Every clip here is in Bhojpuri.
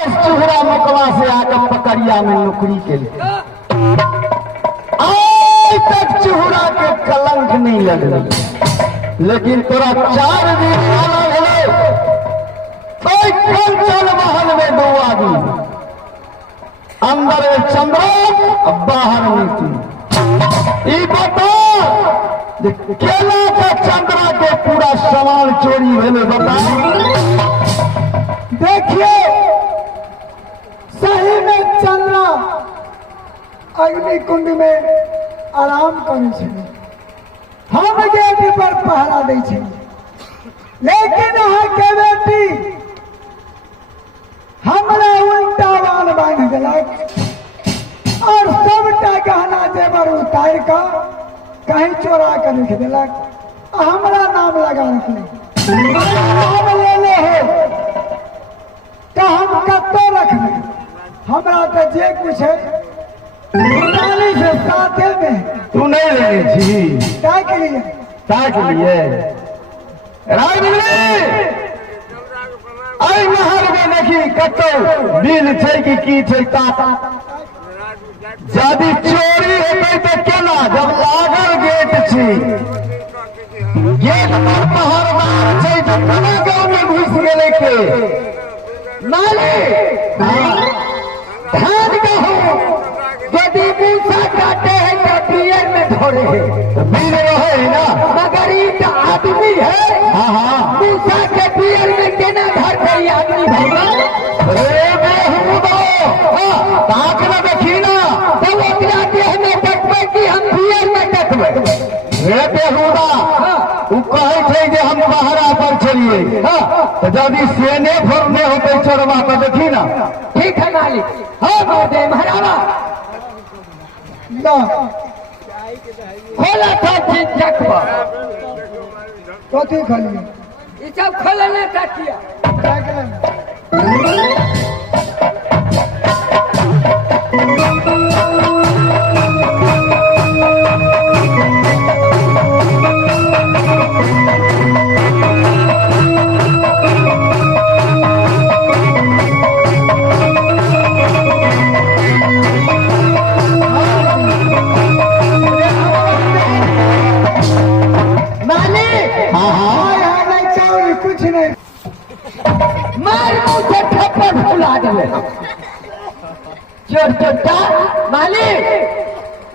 चूहरा मुकवा से आकर पकड़िया में नौकरी के लिए आज तक चूहरा के कलंक नहीं लग रही, लेकिन तोरा 4 दिन आना है तो चल महल में 2 आदमी, अंदर में चंद्रा बाहर में तू। ये बता केला का चंद्रा के पूरा सामान चोरी भेले बता। देखिए सही में चंद्रा अग्नि कुंड में आराम करे छे, हम गेट पर पहरा दे छे, लेकिन अहाँ के बेटी हमरा उल्टा बाल बांध देलक और सबटा गहना जेवर उतार कर कहीं चोरा कर रख देलक, हमरा नाम लगा रखले, नाम लेले है तो हम कतो रखने, हमरा तो जे कुछ है नाली से साथे में। तू नहीं लेनी थी क्या के लिए आई महल में देखी कतो बिल छै की छै ता यदि चोरी हेतै तो केना, जब लागल गेट छी, गेट पर पहरदार छै तो केना गाँव में घुस गेलै के मालिक। ध्यान कहो यदि मूसा काटे है तो बियर में धोरे है, बिल रहे ना, मगर ये तो आदमी है। मूसा के बियर में केना धर गई आदमी भगवान रे बेहुदा ताक न देखी ना, तब ओकरा देह में देखबै कि हम बियर में देखबै रे बेहुदा। उ कहै छै जे हम पहरा पर चलिए, तो यदि सेने फोड़ने होते चोरवा तो देखी ना। ठीक है मालिक, हाँ महोदय महारावा खोला था जगवा कथी खोलिए, ये सब खोलने का किया। कुछ नहीं मार मुंह से थप्पड़ फुला देवे चोर चोटा मालिक।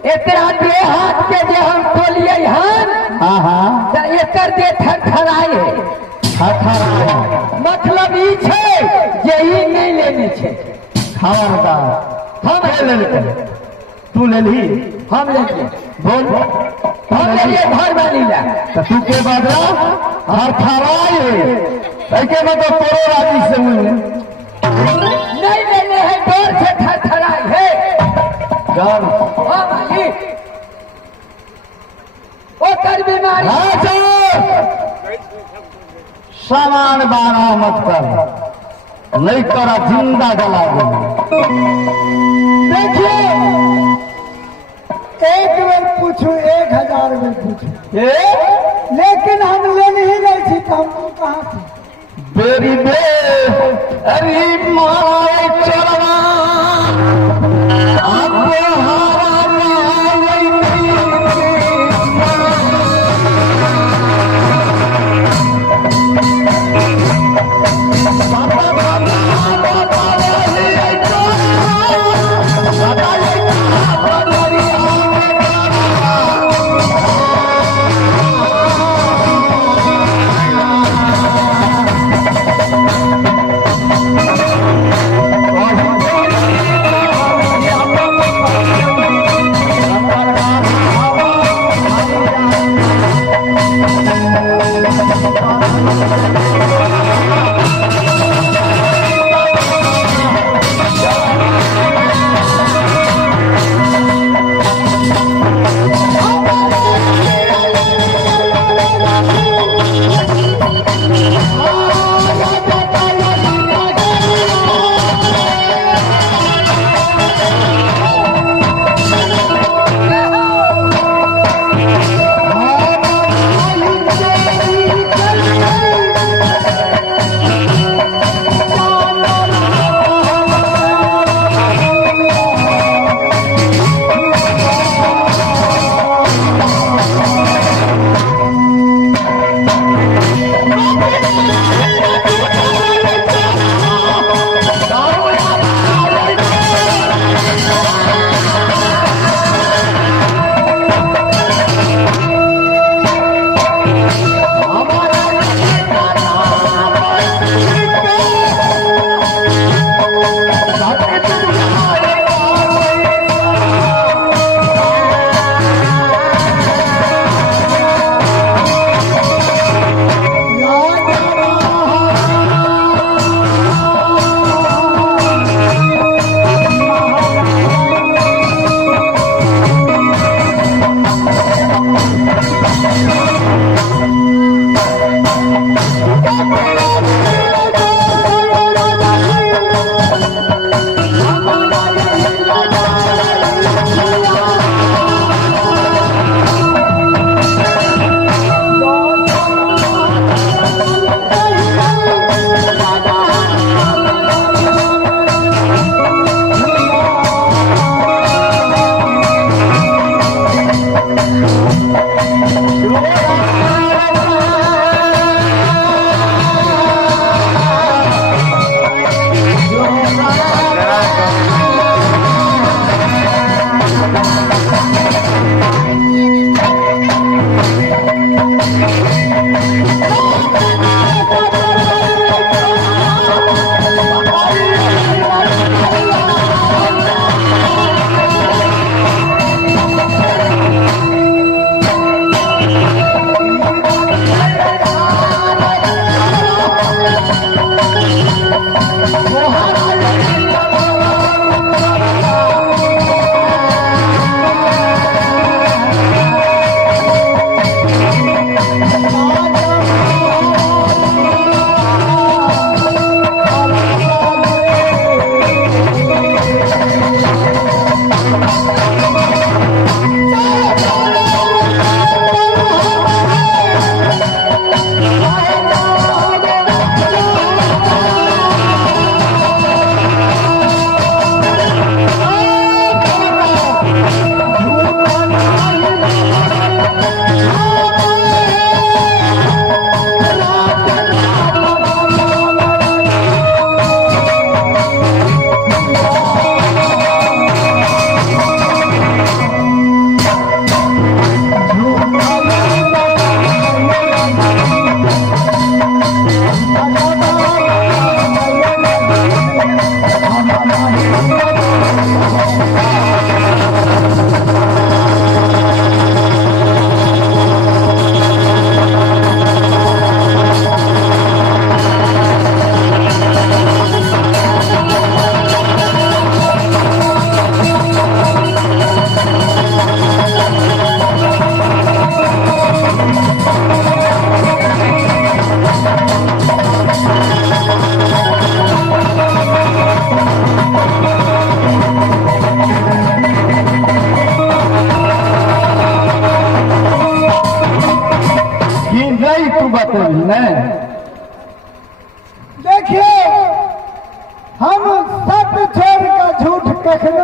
एकरा दे हाथ के जे हम खोलिए हन तो एकर दे थरथराए, मतलब ई छै जे ई नहीं लेने छै। खबरदार हम ले तू ले ली, हम लेंगे, बोल हम लेंगे घर वाली ला, तो तू के बदला हर थराए ऐके में तो तोरो राजी से मिले नहीं लेने हैं, डोर से थरथराए है डर। हाँ मालिक, ओकर बीमारी। हाँ चलो सामान बारा मत कर, नहीं करा जिंदा जला दे। देखिए एक बेर पूछू 1000 बेर पूछू, लेकिन हम लेने ही नहीं थी तो हमको कहाँ थी। बेरी बे अरे माए चलना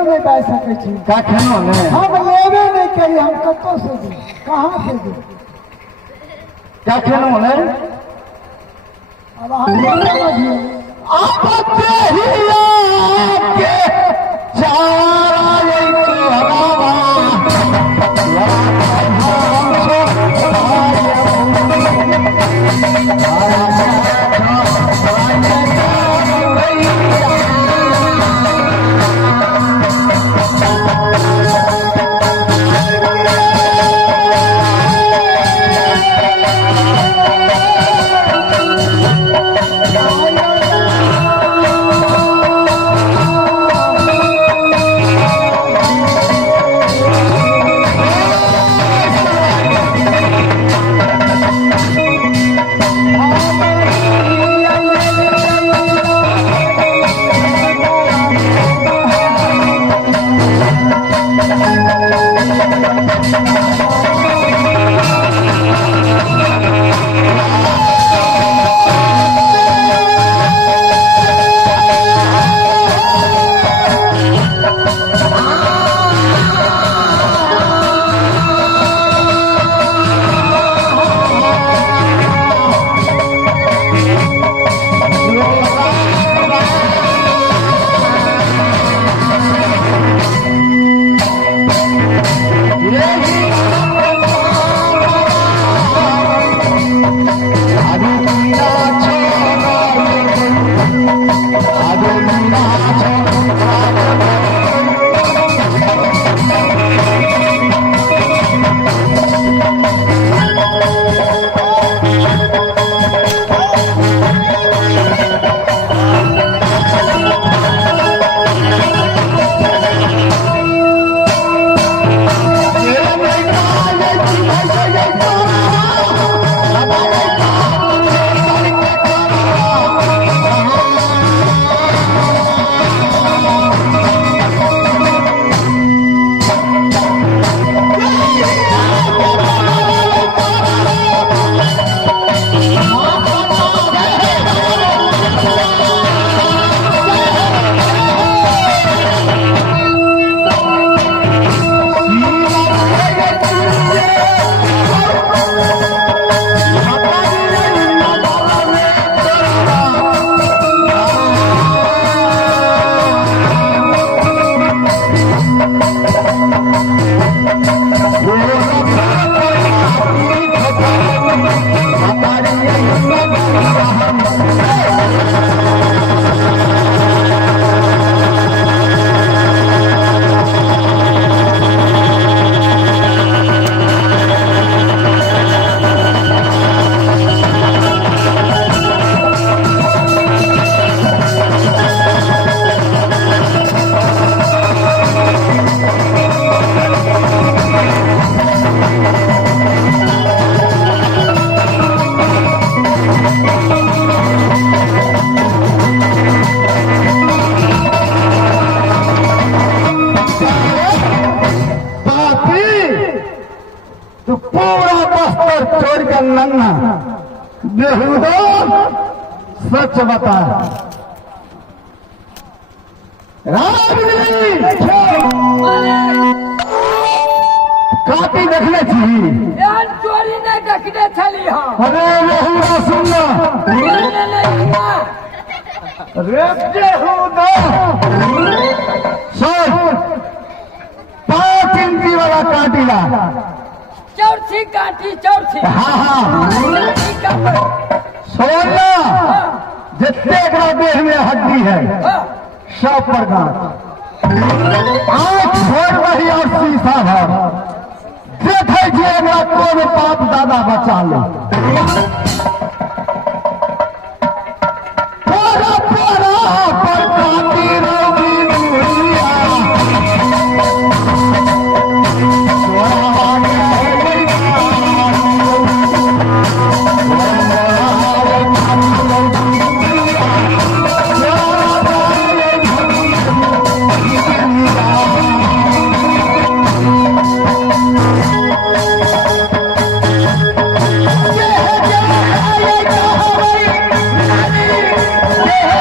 नहीं पाई सके छी कखनो नहीं हम लेबे नहीं करी हम कतौ से दी कहाँ से दी कखनो नहीं अब हम नहीं समझिए आप देहिया के चारा ये चोरावा तो पूरा बस्तर छोड़ कर नन्ना बेहुदा सच बता काटी देखने थी चोरी नहीं देखने चली हम अरे बेहुदा सुनना रे बेहुदा सुन 5 इंची वाला काटीला चौथी काठी चौथी हाँ हाँ सोना जितने का देह में हड्डी है सब प्रकार आँख छोड़ रही और शीशा है देखे जे कौन बाप दादा बचा ले पोरा पोरा पर काटी रोगी दुनिया Yeah.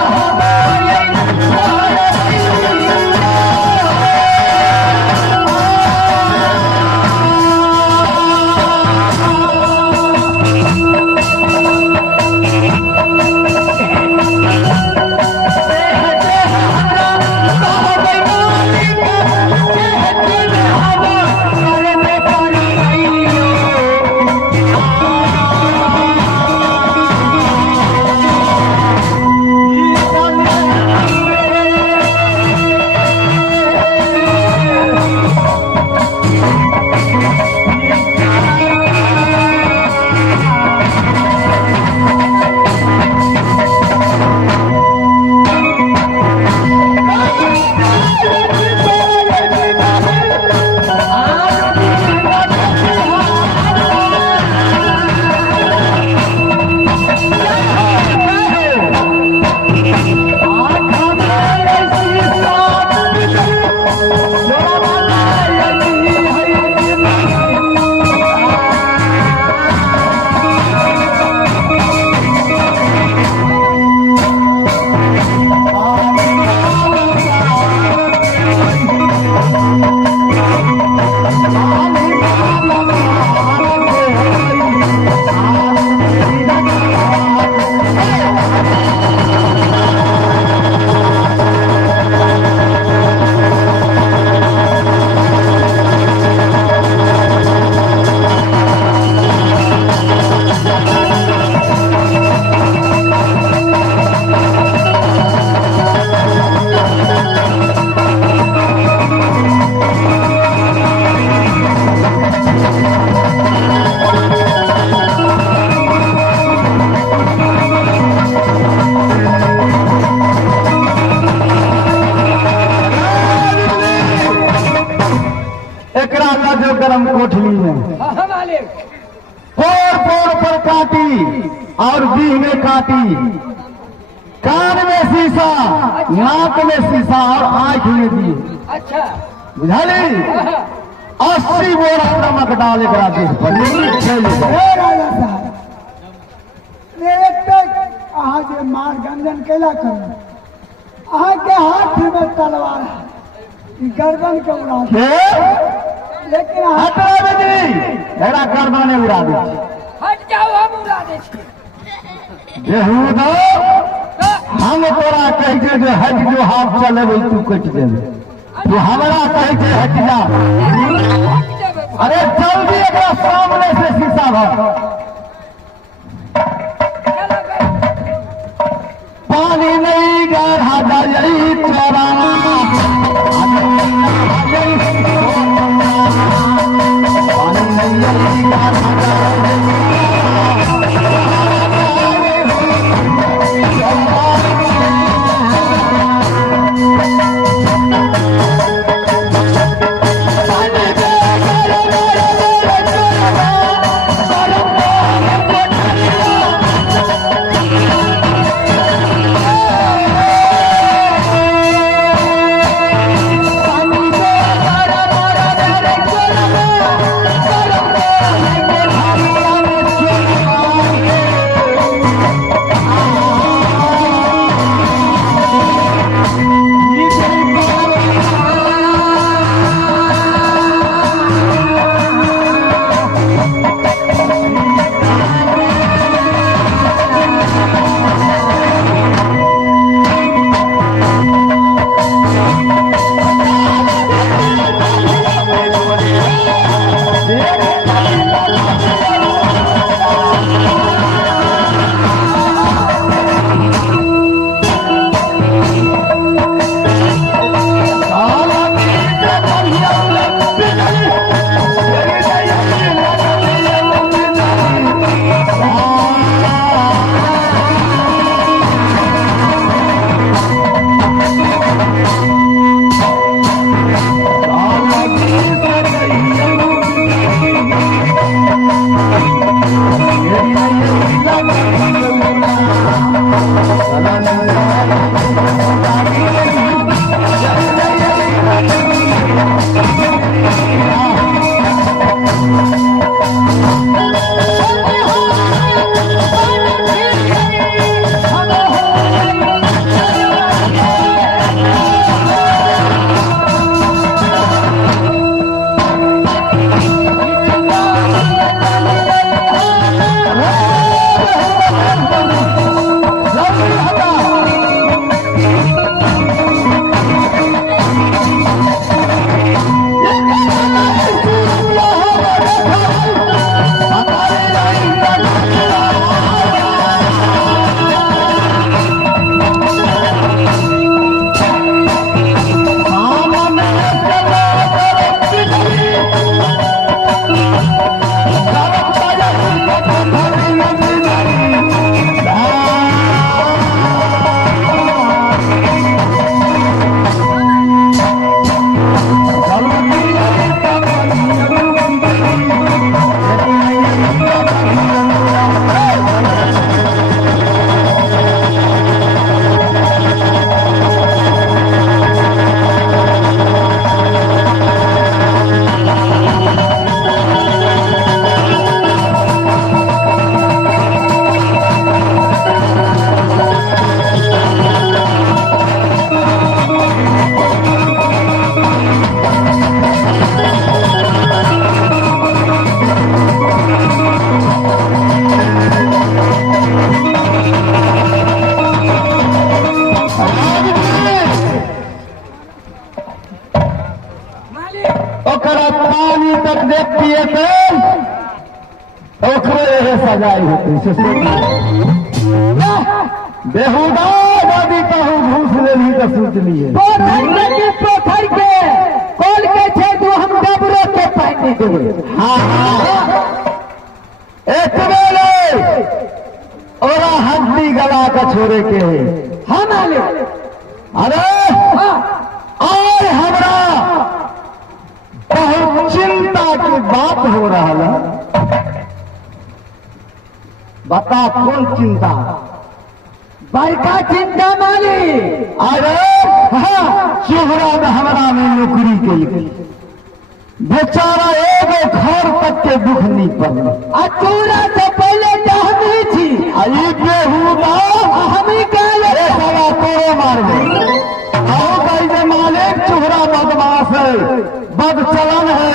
एकरा का जो गरम कोठली में हाँ मालिक। पोर पोर पर काटी और बीह में काटी, कान में शीशा, नाक में शीशा और आंख में दी। अच्छा बुझाली 80 बोरा नमक डाल एकरा देश पर हे राजा साहब, ये एक अहाँ जे मार गंजन कैला करू, अहाँ के हाथ में तलवार है, ई गर्दन के उड़ा दे। लेकिन अहाँ हटरा बजरी एरा गर्दने उड़ा दे। हट जाओ, हम उड़ा दे छी। बेहुदा हम तोरा कह के जो हट जो हाथ चलेबे तू कट देबे, तू हमरा कह के हट जा। हट जाओ। अरे जल्दी एकरा सामने से शीशा भर। चलो भाई। पानी नहीं गाढ़ा जाई चौराना, पानी नहीं गाढ़ा जाई सजाई होती बेहुदा दादी कहूँ घूस ले ली तो सोच लिए पोखर के कॉल के छे तू हम डबरो के पानी देवे। हाँ हाँ एक बेले और हड्डी गला का छोड़े के हम आले अरे और हमरा बहुत बता कौन चिंता? बड़का चिंता मालिक। अरे हाँ, चोहरा में हमारा में नौकरी के लिए बेचारा एगो घर तक के दुख नहीं पड़े। अतूरा से पहले तो हम ही थी। आई बेहुदा हम ही कह सारा तोड़े मार दे। आओ भाई मालिक चोहरा बदमाश है, बद चलन है,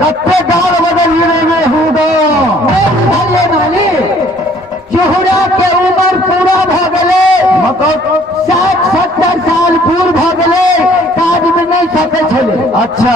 कत्ते गाल बदल में हुदा। मालिक चोहरा के उम्र पूरा भ गए, मतलब 60-70 साल पूर्व भ गए, काज में नहीं सके छले। अच्छा